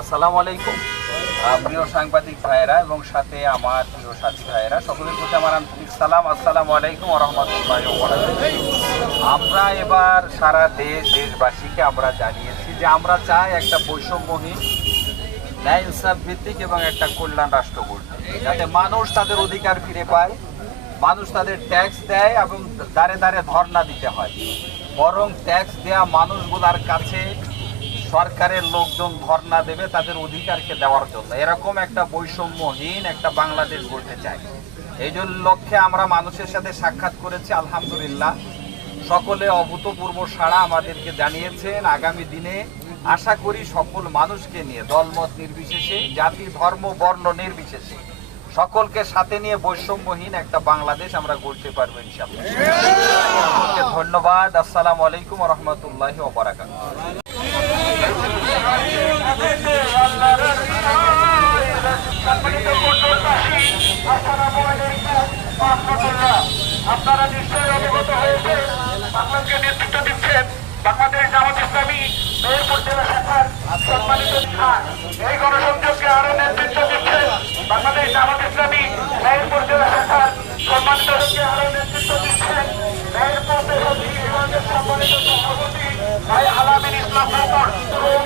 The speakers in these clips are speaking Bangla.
আসসালামু আলাইকুম। প্রিয় সাংবাদিক ভাইয়েরা এবং সাথে আমার প্রিয় সাথী ভাইয়েরা, সকলের প্রতি আমার আন্তরিক সালাম। আসসালামু আলাইকুম রহমতুল্লাহ আমরা এবার সারা দেশ, দেশবাসীকে আমরা জানিয়েছি যে আমরা চাই একটা বৈষম্যহীন ন্যায় ইনসাফ ভিত্তিক এবং একটা কল্যাণ রাষ্ট্র গড়তে যাতে মানুষ তাদের অধিকার ফিরে পায়, মানুষ তাদের ট্যাক্স দেয় এবং দাঁড়ে দাঁড়ে ধর্ণা দিতে হয়। বরং ট্যাক্স দেয়া মানুষগুলার কাছে সরকারের লোকজন ধর্ণা দেবে তাদের অধিকারকে দেওয়ার জন্য। এরকম একটা বৈষম্যহীন একটা বাংলাদেশ গড়তে চাই। এই জন্য লক্ষ্যে আমরা মানুষের সাথে সাক্ষাৎ করেছি, আলহামদুলিল্লাহ। সকলে অভূতপূর্ব সাড়া আমাদেরকে জানিয়েছেন আগামী দিনে। আশা করি সকল মানুষকে নিয়ে, দলমত নির্বিশেষে, জাতি, ধর্ম, বর্ণ নির্বিশেষে। সকলকে সাথে নিয়ে বৈষম্যহীন একটা বাংলাদেশ আমরা গড়তে পারব ইনশাআল্লাহ। সকলকে ধন্যবাদ। আসসালামু আলাইকুম রহমতুল্লাহ আপনারা নিশ্চয়ই saya alami di sebelah Bogor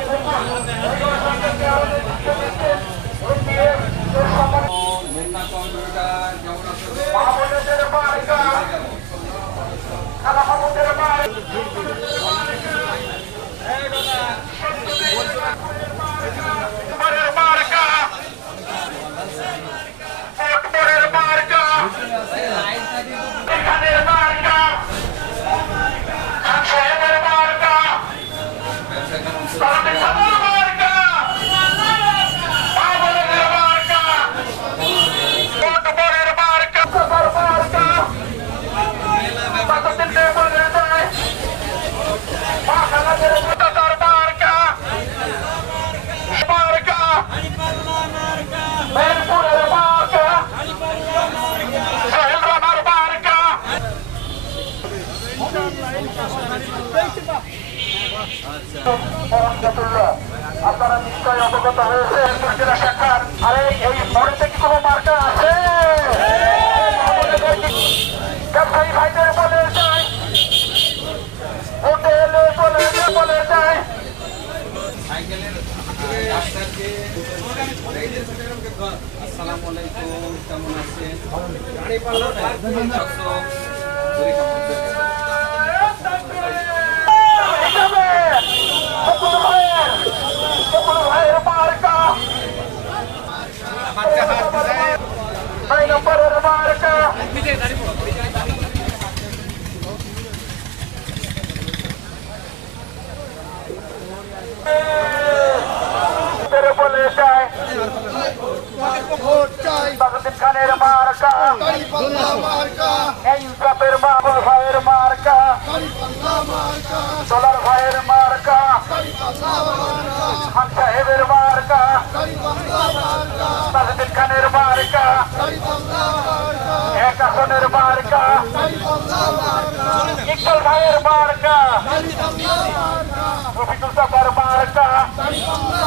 আপনারা নিশ্চয়ই আরে এই মোড়েতে কি কোনো মার্কা আছে ব্যবসায়ী বলে যায় ভোটে এলে বলে আসসালামু আলাইকুম কেমন আছেন মুকুল ভাইয়ের মুকুল ভাইয়ের মার্কা নয় নম্বরের মার্কা তেরে বলে যায় বাগদিন খানের মার্কা এই ইনসাফের মাহুল ভাইয়ের মার্কা সোলার ভাইয়ের মার্কা খান সাহেবের মার্কা বাগদিন খানের মার্কা এক আসনের মার্কা ইকবাল ভাইয়ের মার্কা রফিকুল সাফার মার্কা মাহমুদ সাফার মার্কা